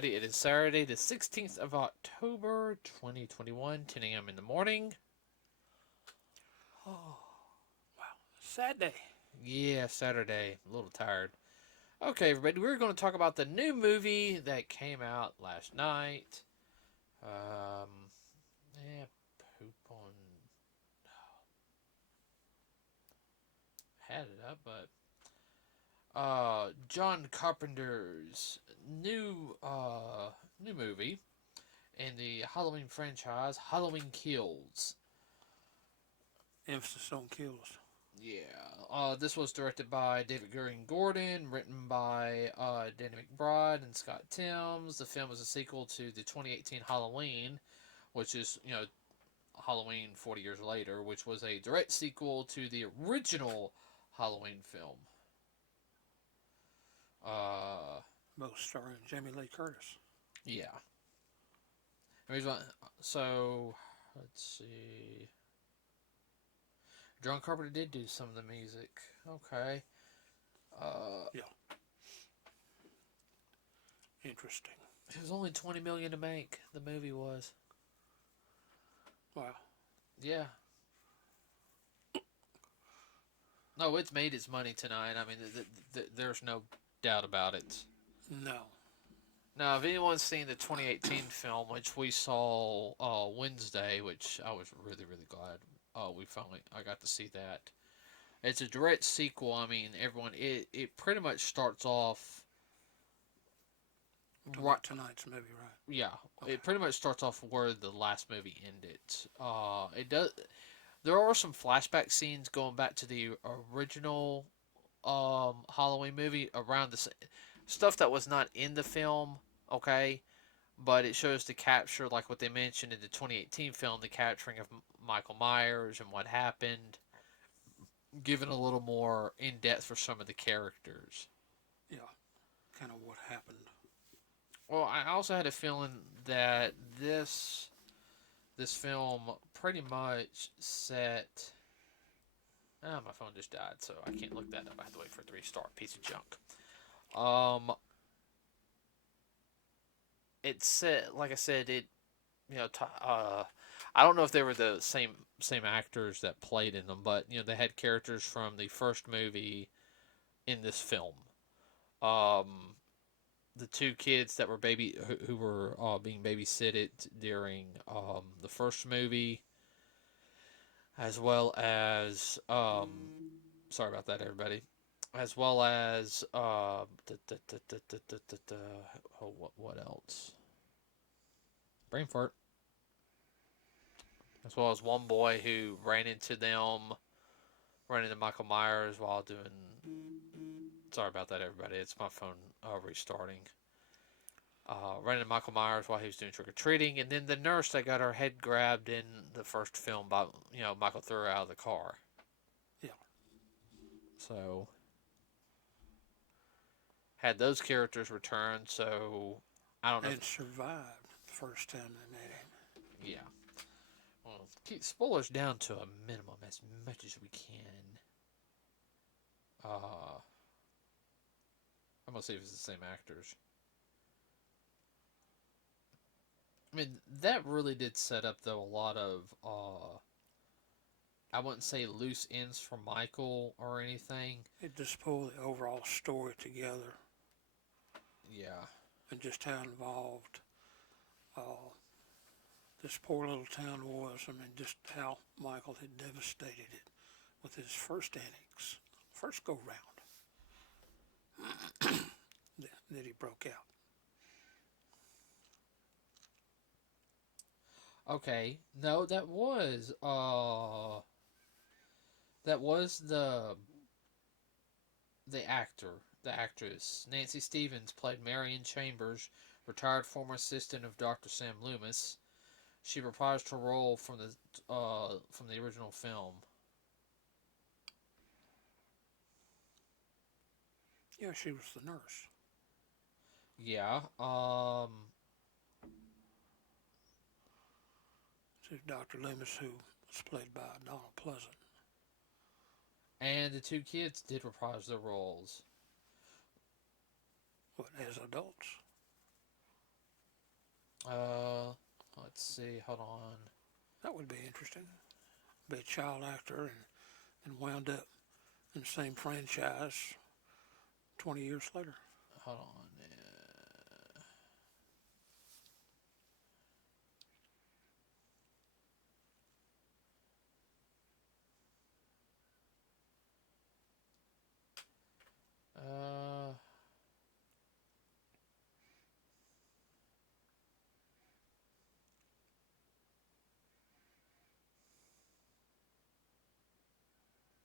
everybody. It is Saturday, the 16th of October, 2021, 10 a.m. in the morning. Oh, wow. Sad day. Yeah, Saturday. A little tired. Okay, everybody, we're going to talk about the new movie that came out last night. Um, poop on. Had it up, but. John Carpenter's new movie in the Halloween franchise, Halloween Kills. Emphasis on kills. Yeah, this was directed by David Green Gordon, written by Danny McBride and Scott Timms. The film is a sequel to the 2018 Halloween, which is, Halloween 40 years later, which was a direct sequel to the original Halloween film. Uh, Both starring Jamie Lee Curtis. yeah. So, let's see. John Carpenter did do some of the music. Okay. Yeah. Interesting. It was only $20 million to make. The movie was. Wow. Yeah. No, it's made its money tonight. I mean, there's no doubt about it. No. Now, if anyone's seen the 2018 film, which we saw Wednesday, which I was really, really glad I got to see that. It's a direct sequel. I mean, it pretty much starts off. Talking about tonight's movie, right? Yeah, Okay. it pretty much starts off where the last movie ended. It does. There are some flashback scenes going back to the original Halloween movie around the stuff that was not in the film. Okay, but it shows the capture, like what they mentioned in the 2018 film, the capturing of Michael Myers and what happened, given a little more in depth for some of the characters. Yeah. Kind of what happened. Well, I also had a feeling that this film pretty much set. Ah, my phone just died, so I can't look that up. I have to wait for it to restart. Piece of junk. Um, it said, like I said, I don't know if they were the same actors that played in them, but they had characters from the first movie in this film. Um, the two kids that were who were being babysitted during the first movie, as well as sorry about that, everybody. As well as what else? Brain fart. As well as one boy who ran into Michael Myers while doing. Sorry about that, everybody. It's my phone restarting. Ran into Michael Myers while he was doing trick or treating, and then the nurse that got her head grabbed in the first film by Michael threw her out of the car. Yeah. So had those characters returned, so I don't know. And survived the first time they met him. Yeah. Well, keep spoilers down to a minimum as much as we can. I'm gonna see if it's the same actors. I mean, that really did set up though a lot of I wouldn't say loose ends for Michael or anything. It just pulled the overall story together Yeah. and just how involved uh, this poor little town was. I mean, just how Michael had devastated it with his first annex, first go round that he broke out. Okay. No, that was the actress. Nancy Stevens played Marion Chambers, retired former assistant of Dr. Sam Loomis. She reprised her role from the original film. Yeah, she was the nurse. Yeah. This is Dr. Loomis, who was played by Donald Pleasant. And the two kids did reprise their roles. What, as adults? Uh, let's see. Hold on. That would be interesting. Be a child actor and wound up in the same franchise 20 years later. Hold on. Uh,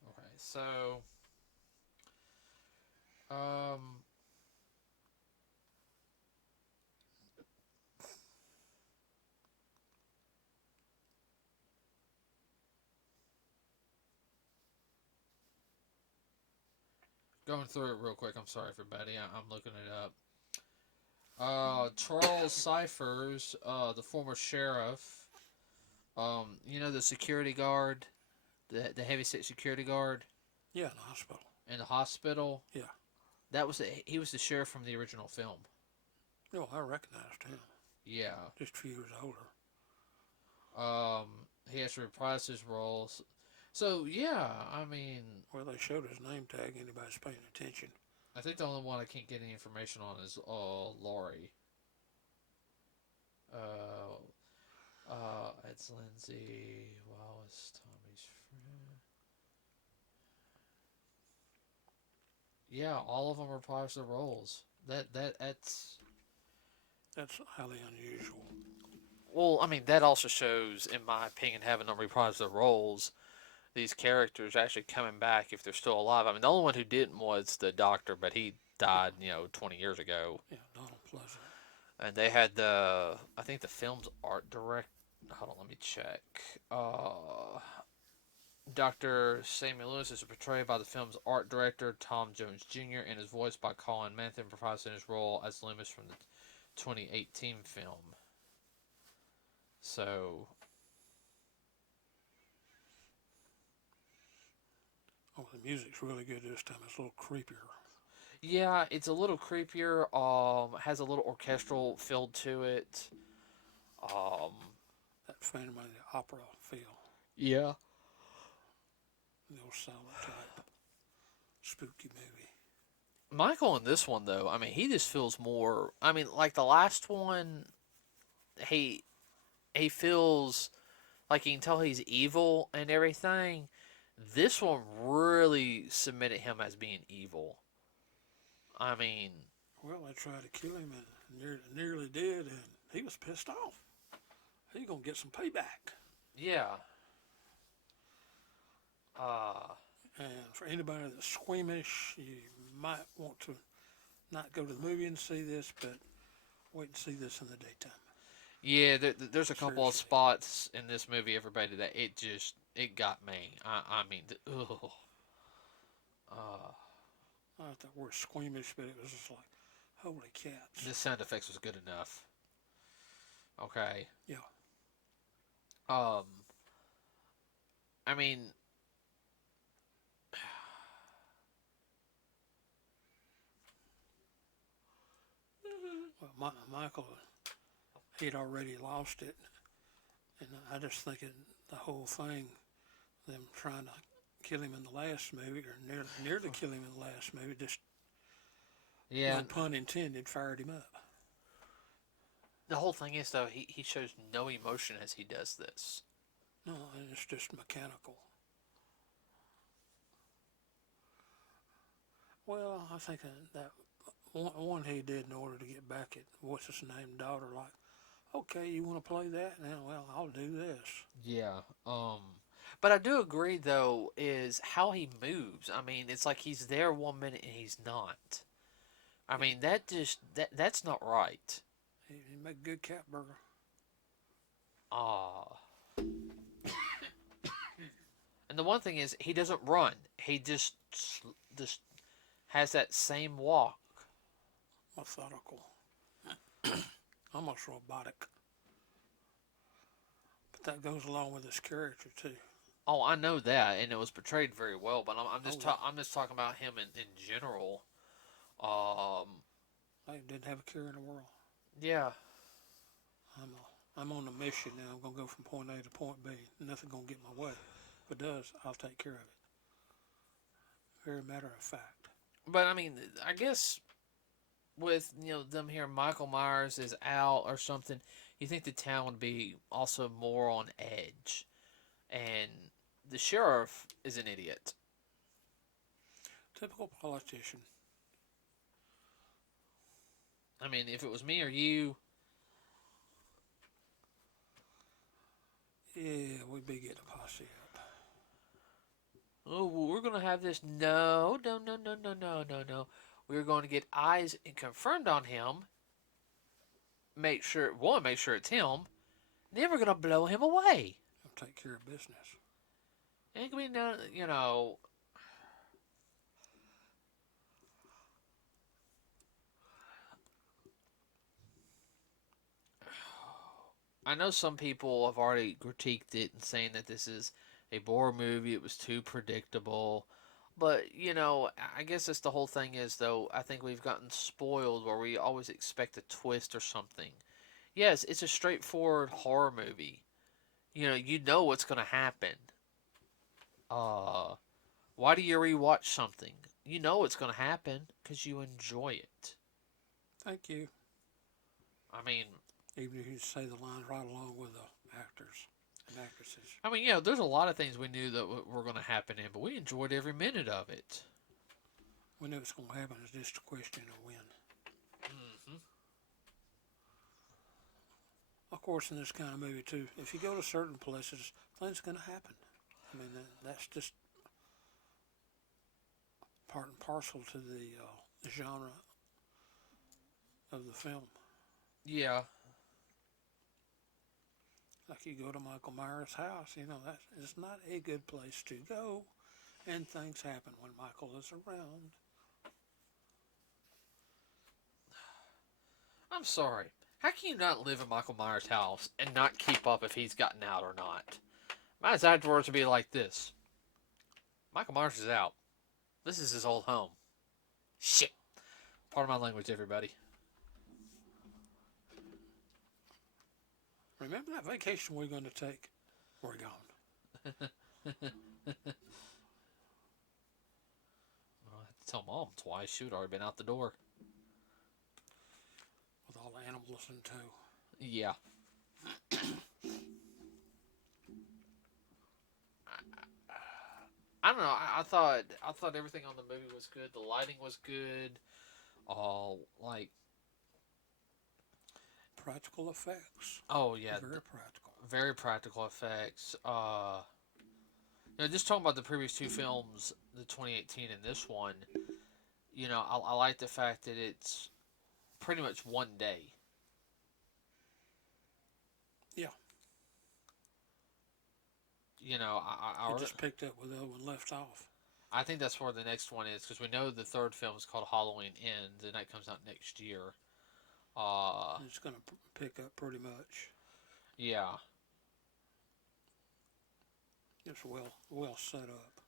okay. So, um, going through it real quick. I'm sorry, everybody. I'm looking it up. Charles Cyphers, the former sheriff. You know the security guard, the heavy-set security guard Yeah, in the hospital. in the hospital. Yeah. He was the sheriff from the original film. No, I recognized him. Yeah. Just a few years older. He has to reprise his roles. So yeah, I mean, Well, they showed his name tag. Anybody's paying attention. I think the only one I can't get any information on is Laurie. Uh, it's Lindsay. Wow, it's Tommy's friend. Yeah, all of them reprise their roles. That's That's highly unusual. well, I mean, that also shows, in my opinion, having them reprise their roles, these characters actually coming back if they're still alive. I mean, the only one who didn't was the doctor, but he died, 20 years ago. Yeah, Donald Pleasant. And they had I think the film's art direct. Hold on, let me check. Dr. Samuel Lewis is portrayed by the film's art director Tom Jones Jr. and is voiced by Colin Mantham, reprising his role as Loomis from the 2018 film. So, Oh, the music's really good this time. It's a little creepier. yeah, it's a little creepier. Has a little orchestral feel to it. Um, That Phantom of the Opera feel. yeah. The old silent type. Spooky movie. Michael in this one though, I mean, he just feels more. I mean, like the last one, he he feels like you can tell he's evil and everything. This one really cemented him as being evil. I mean, Well, they tried to kill him and nearly did, and he was pissed off. He's going to get some payback. yeah. Uh, And for anybody that's squeamish, you might want to not go to the movie and see this, but wait and see this in the daytime. yeah, there's a couple of Seriously. spots in this movie, everybody, that it got me. I mean, ugh. Uh, I thought that word squeamish, but it was just like, holy cats. this sound effects was good enough. Okay. Yeah. Um, I mean, Well, Michael, he'd already lost it, and I just think the whole thing, them trying to kill him in the last movie, or nearly kill him in the last movie, just yeah. no pun intended, fired him up. The whole thing is though he shows no emotion as he does this. No, and it's just mechanical. Well, I think that one he did in order to get back at what's his name daughter, like, okay, you want to play that now? Well, I'll do this. Yeah. But I do agree though is how he moves. I mean, it's like he's there 1 minute and he's not. I mean, that's not right. He make a good cat burger. Ah. And the one thing is he doesn't run. He just has that same walk. Methodical, almost robotic. But that goes along with his character too. Oh, I know that, and it was portrayed very well. But Oh yeah, I'm just talking about him in general. Um, they didn't have a care in the world. yeah. I'm on a mission now. I'm gonna go from point A to point B. Nothing gonna get my way. If it does, I'll take care of it. Very matter of fact. But I mean, I guess with them here, Michael Myers is out or something. You think the town would be also more on edge, and the sheriff is an idiot. Typical politician. I mean, if it was me or you, Yeah, we'd be getting a posse up. oh, well, we're gonna have this. No, no, no, no, no, no, no, no. We're going to get eyes and confirmed on him. Make sure it's him. Then we're gonna blow him away. I'll take care of business. Ain't gonna be no. I know some people have already critiqued it and saying that this is a bore movie. It was too predictable. But, I guess that's the whole thing is, though, I think we've gotten spoiled where we always expect a twist or something. Yes, it's a straightforward horror movie. You know what's going to happen. Uh, why do you rewatch something? You know what's going to happen because you enjoy it. Thank you. I mean, Even if you say the lines right along with the actors and actresses. there's a lot of things we knew that were going to happen in, but we enjoyed every minute of it. We know it's going to happen. It's just a question of when. Mm-hmm. Of course, in this kind of movie too, if you go to certain places, things are going to happen. I mean, that's just part and parcel to the genre of the film. Yeah. Like you go to Michael Myers' house, that is not a good place to go, and things happen when Michael is around. I'm sorry. How can you not live in Michael Myers' house and not keep up if he's gotten out or not? Mine's afterwards to be like this. Michael Myers is out. This is his old home. Shit. Part of my language, everybody. Remember that vacation we're going to take? We're gone. I have to tell Mom twice. She would already been out the door. With all the animals in tow. Yeah. I don't know. I thought everything on the movie was good. The lighting was good. Like, Practical effects. oh yeah, Very practical. very practical effects. Just talking about the previous two films, the 2018 and this one. I like the fact that it's pretty much one day. Yeah. I It just picked up where the other one left off. I think that's where the next one is because we know the third film is called Halloween Ends and that comes out next year. It's going to pick up pretty much. Yeah. It's well set up.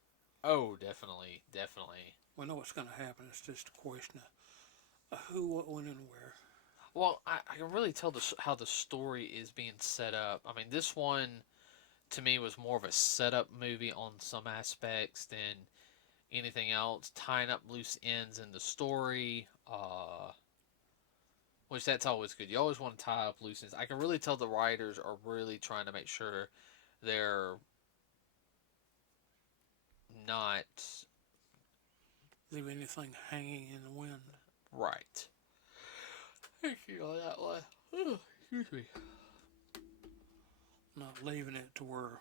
Oh, definitely, definitely. We know what's going to happen. It's just a question of who, what, when, and where. Well, I can really tell how the story is being set up. I mean, this one to me was more of a setup movie on some aspects than anything else, tying up loose ends in the story. Which that's always good. You always want to tie up loose ends. I can really tell the writers are really trying to make sure they're not Leave anything hanging in the wind. right. Thank you on that one. Oh, excuse me. Not leaving it to where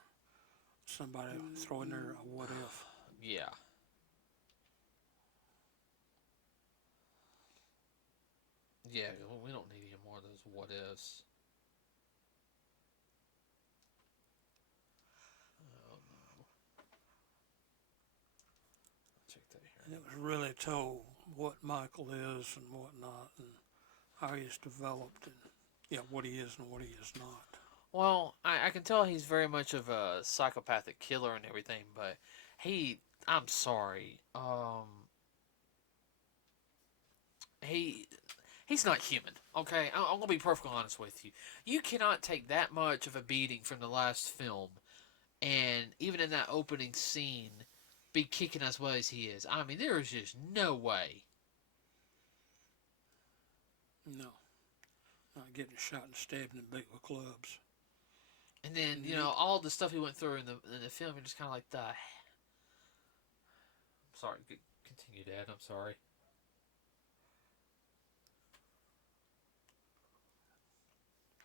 somebody throw in there a what if. Yeah. Yeah, we don't need any more of those what ifs. Oh no. Check that And here. it was really told what Michael is and what not, and how he's developed, and what he is and what he is not. Well, I can tell he's very much of a psychopathic killer and everything, but I'm sorry. He he's not human. Okay, I'm gonna be perfectly honest with you. You cannot take that much of a beating from the last film, and even in that opening scene, be kicking as well as he is. I mean, there is just no way. No, not getting shot and stabbed and beat with clubs. And then Nope. all the stuff he went through in the film, you're just kind of like the. I'm sorry, continue, Dad. I'm sorry.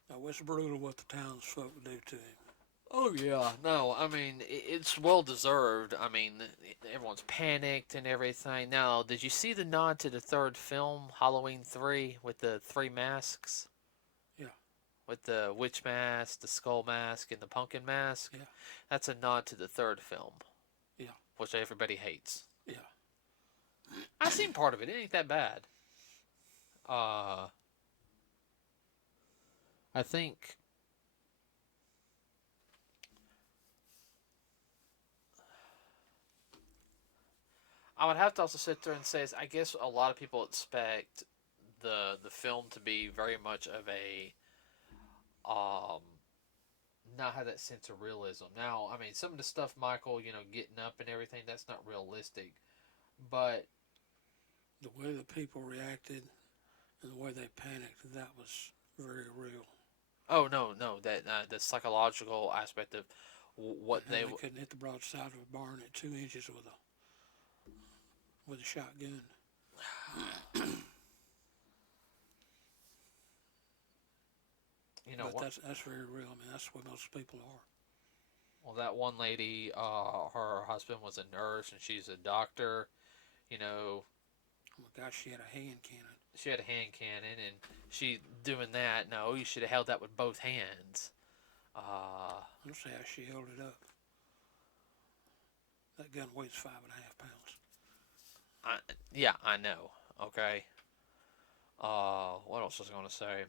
Now, it's brutal what the townsfolk do to him. Oh yeah, no, I mean it's well deserved. I mean everyone's panicked and everything. Now, did you see the nod to the third film, Halloween 3, with the three masks, Yeah, with the witch mask, the skull mask, and the pumpkin mask? yeah, That's a nod to the third film, yeah, which everybody hates. yeah. I've seen part of it. It ain't that bad. Uh, I think I would have to also sit there and say, I guess a lot of people expect the film to be very much of a um not have that sense of realism. Now, I mean, some of the stuff Michael, getting up and everything, that's not realistic. But The way the people reacted and the way they panicked, that was very real. oh no, no, that the psychological aspect of what And how they couldn't hit the broadside of a barn at 2 inches with a shotgun. But what that's very real. I mean, that's what most people are. well, that one lady, her husband was a nurse and she's a doctor. You know, Oh my gosh, she had a hand cannon. she had a hand cannon and she doing that. No, you should have held that with both hands. I don't see how she held it up. That gun weighs 5.5 pounds. Yeah, I know. Okay. What else was I going to say?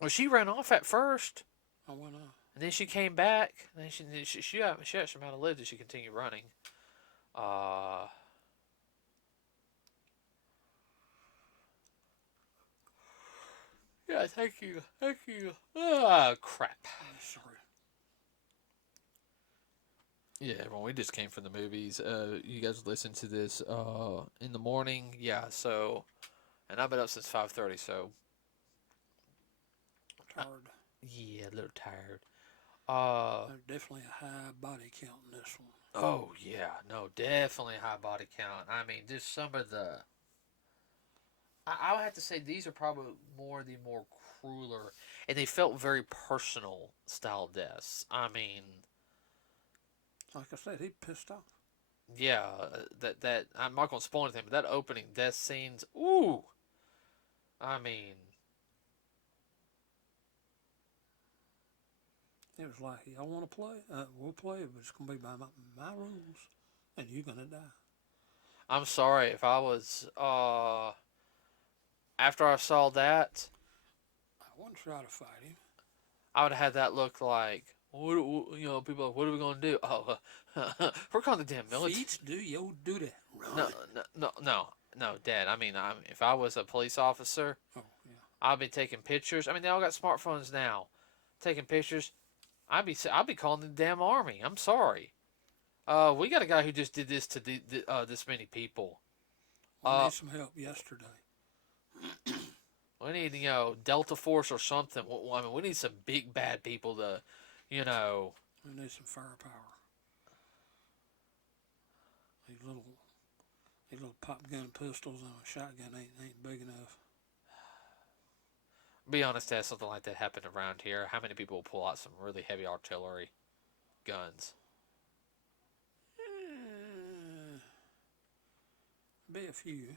Well, she ran off at first, I went on. and then she came back. And then she actually might have lived as she continued running. Uh, yeah, thank you. Ah, crap. Sorry. Yeah, everyone, we just came from the movies. You guys listen to this in the morning. Yeah, so, and I've been up since 5:30. So, Tired. yeah, a little tired. Uh, There's definitely a high body count in this one. oh yeah, no, definitely high body count. I mean, just some of the. I would have to say these are probably the more crueler, and they felt very personal style deaths. I mean, Like I said, he pissed off. yeah, that I'm not gonna spoil anything, but that opening death scenes, ooh, I mean, It was like, y'all want to play? We'll play, but it's going to be by my rules, and you're going to die. I'm sorry if I was after I saw that, I wouldn't try to fight him. I would have had that look like. People are like, what are we gonna do? Oh, we're calling the damn military. Feats, do your duty. Run. No, Dad. I mean, if I was a police officer, Oh, yeah. I'd be taking pictures. I mean, they all got smartphones now, taking pictures. I'd be calling the damn army. I'm sorry. We got a guy who just did this to this many people. We need some help yesterday. We need Delta Force or something. I mean, we need some big bad people to, We need some firepower. These little pop gun pistols and a shotgun ain't big enough. be honest. Has something like that happened around here? How many people will pull out some really heavy artillery guns? Be a few.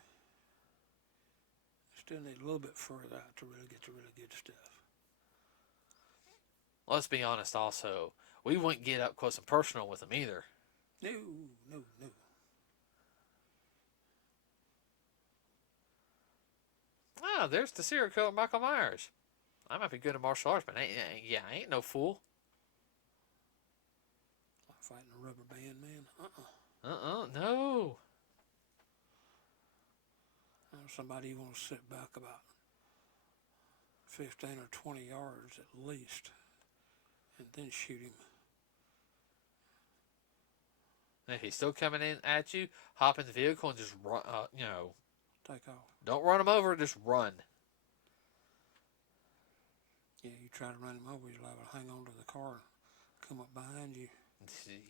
Still need a little bit further out to really get the really good stuff. Let's be honest. Also, we wouldn't get up close and personal with them either. No, no, no. Ah, there's the serial killer Michael Myers. I might be good at martial arts, but I ain't no fool. Like fighting a rubber band man. No. Somebody you want to sit back about 15 or 20 yards at least, and then shoot him. And if he's still coming in at you, hop in the vehicle and just run. Take off. Don't run him over. Just run. Yeah, you try to run him over, you're liable to hang on to the car and come up behind you.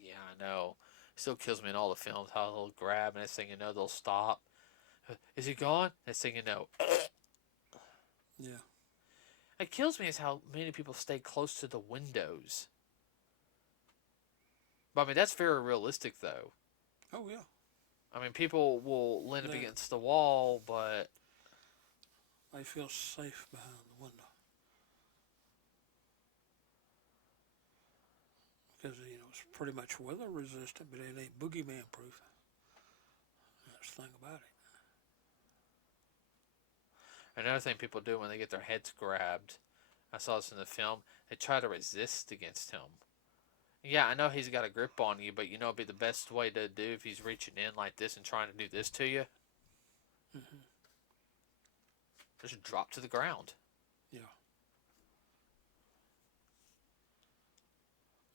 Yeah, I know. Still kills me in all the films how they'll grab and next thing you know they'll stop. Is he gone? Next thing you know. Yeah. It kills me is how many people stay close to the windows. But I mean that's very realistic though. Oh, yeah. I mean people will lean up They, against the wall, but they feel safe behind the window. Because, it's pretty much weather resistant, but it ain't boogeyman proof. That's the thing about it. another thing people do when they get their heads grabbed, I saw this in the film, they try to resist against him. Yeah, I know he's got a grip on you, but it'd be the best way to do if he's reaching in like this and trying to do this to you. Mm-hmm. Just drop to the ground. Yeah.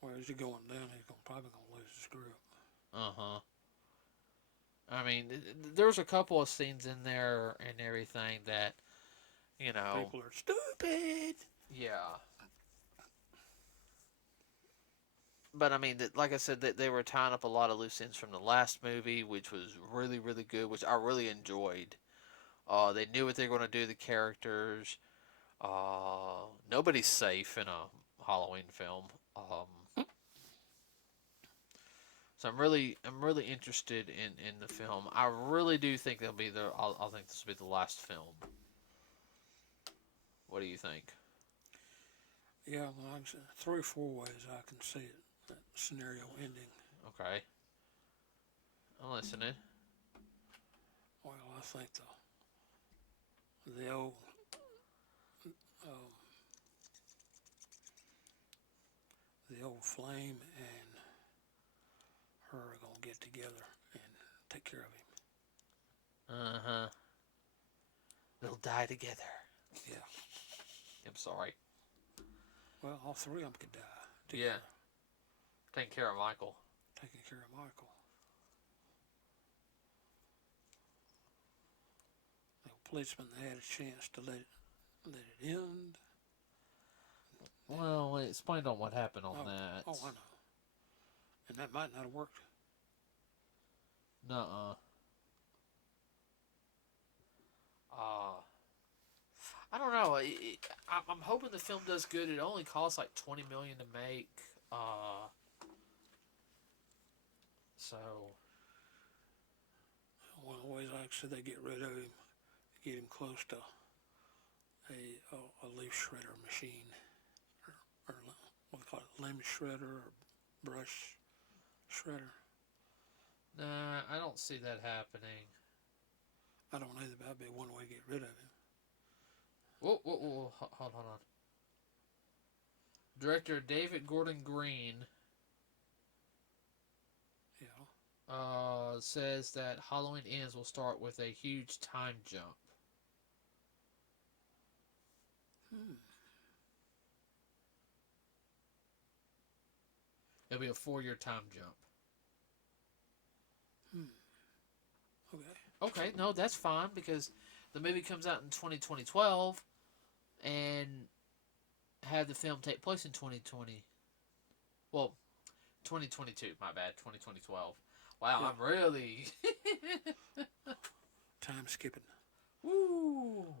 Well, as you're going down, he's probably going to lose his grip. Uh-huh. I mean, there's a couple of scenes in there and everything that, People are stupid. Yeah. But I mean, like I said, they were tying up a lot of loose ends from the last movie, which was really, really good, which I really enjoyed. They knew what they were going to do, the characters. Nobody's safe in a Halloween film. So I'm really interested in the film. I really do think they'll be the. I'll think this will be the last film. What do you think? Yeah, well, like I said, 3 or 4 ways I can see it. That scenario ending. Okay. I'm listening. Well, I think the old Flame and her are gonna get together and take care of him. Uh-huh. They'll die together. Yeah. I'm sorry. Well, all 3 of them could die together. Yeah. Taking care of Michael. Taking care of Michael. The policeman had a chance to let it end. Well, explain on what happened on that. Oh, I know. And that might not have worked. Nuh-uh. I don't know. I'm hoping the film does good. It only costs like $20 million to make. So. One of the ways, like I said, they get rid of him, get him close to a leaf shredder machine, or what they call it, limb shredder or brush shredder. Nah, I don't see that happening. I don't either, but that'd be one way to get rid of him. Whoa. Hold on. Director David Gordon Green says that Halloween Ends will start with a huge time jump. It'll be a 4-year time jump. Okay, no, that's fine because the movie comes out in 2012 and had the film take place in 2020. Well, 2022, my bad, 2012. Wow, yeah. I'm really... Time skipping. Woo!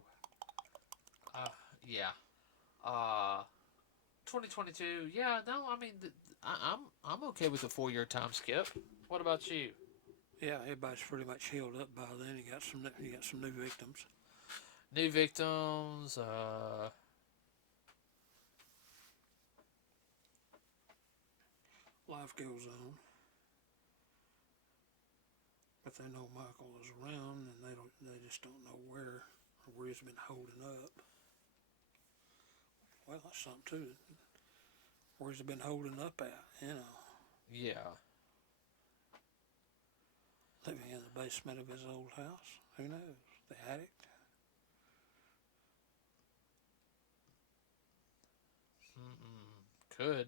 Yeah. 2022, yeah, no, I mean, I'm okay with the 4-year time skip. What about you? Yeah, everybody's pretty much healed up by then. You got some new victims. New victims. Life goes on, but they know Michael is around, and they just don't know where or where he's been holding up. Well, that's something too. Where's he been holding up at? Yeah. Living in the basement of his old house. Who knows? The attic. Could.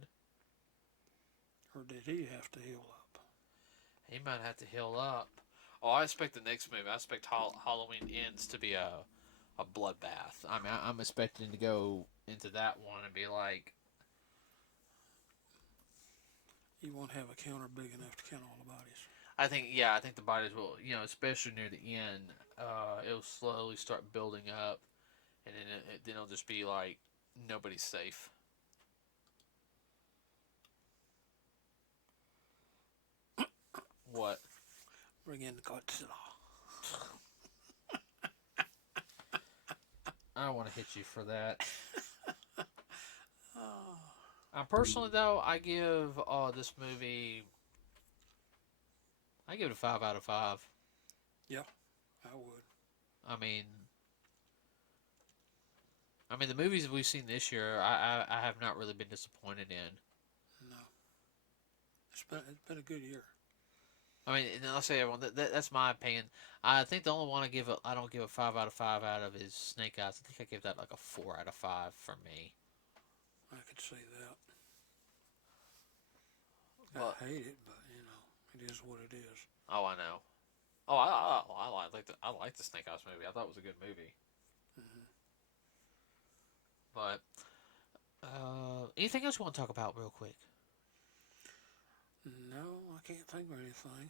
Or did he have to heal up? He might have to heal up. Oh, I expect the next movie. I expect Halloween Ends to be a bloodbath. I mean, I'm expecting to go into that one and be like, You won't have a counter big enough to count all the bodies. I think the bodies will, especially near the end, it'll slowly start building up, and then it'll just be like nobody's safe. What? Bring in Godzilla. I don't want to hit you for that. Oh, Personally, though, I give this movie. I give it a 5 out of 5. yeah, I would. I mean, the movies we've seen this year, I have not really been disappointed in. No, it's been a good year. I mean, and I'll say everyone that's my opinion. I think the only one I don't give a 5 out of 5 out of is Snake Eyes. I think I give that like a 4 out of 5 for me. I could see that. But I hate it, but it is what it is. oh, I know. Oh, I like the Snake Eyes movie. I thought it was a good movie. Hmm. But anything else you want to talk about real quick? No, I can't think of anything.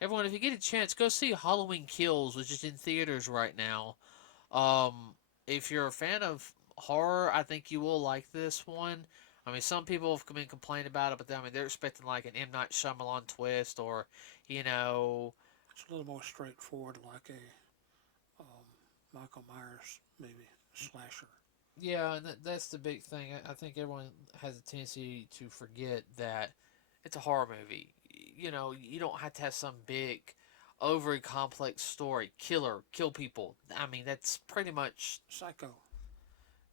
Everyone, if you get a chance, go see Halloween Kills, which is in theaters right now. Um, if you're a fan of horror, I think you will like this one. I mean, some people have been complaining about it, but they're expecting like an M. Night Shyamalan twist, or you know, It's a little more straightforward, like a Michael Myers maybe slasher. yeah, and that's the big thing. I think everyone has a tendency to forget that it's a horror movie. You don't have to have some big, overly complex story. Kill people. I mean, that's pretty much Psycho.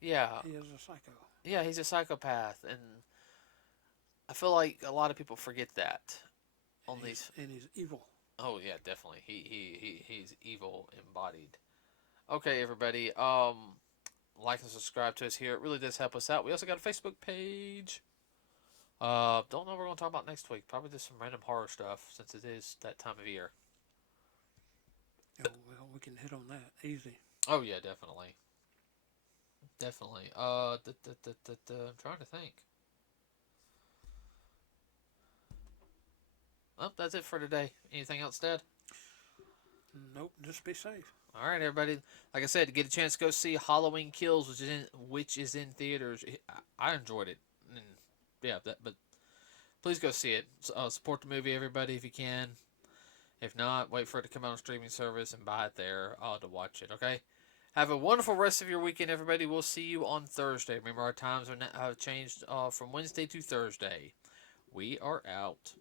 yeah, He is a psycho. yeah. He's a psychopath, and I feel like a lot of people forget that And on he's, these. and he's evil. Oh yeah, definitely. He's evil embodied. Okay, everybody. Like and subscribe to us here. It really does help us out. We also got a Facebook page. Don't know what we're gonna talk about next week. Probably just some random horror stuff since it is that time of year. Oh, well, we can hit on that easy. Oh yeah, definitely, definitely. I'm trying to think. Well, that's it for today. Anything else, Dad? Nope, just be safe. All right, everybody. Like I said, to get a chance, go see Halloween Kills, which is in theaters. I enjoyed it, and yeah, but please go see it. Support the movie, everybody, if you can. If not, wait for it to come out on streaming service and buy it there to watch it. Okay. Have a wonderful rest of your weekend, everybody. We'll see you on Thursday. Remember, our times have changed from Wednesday to Thursday. We are out.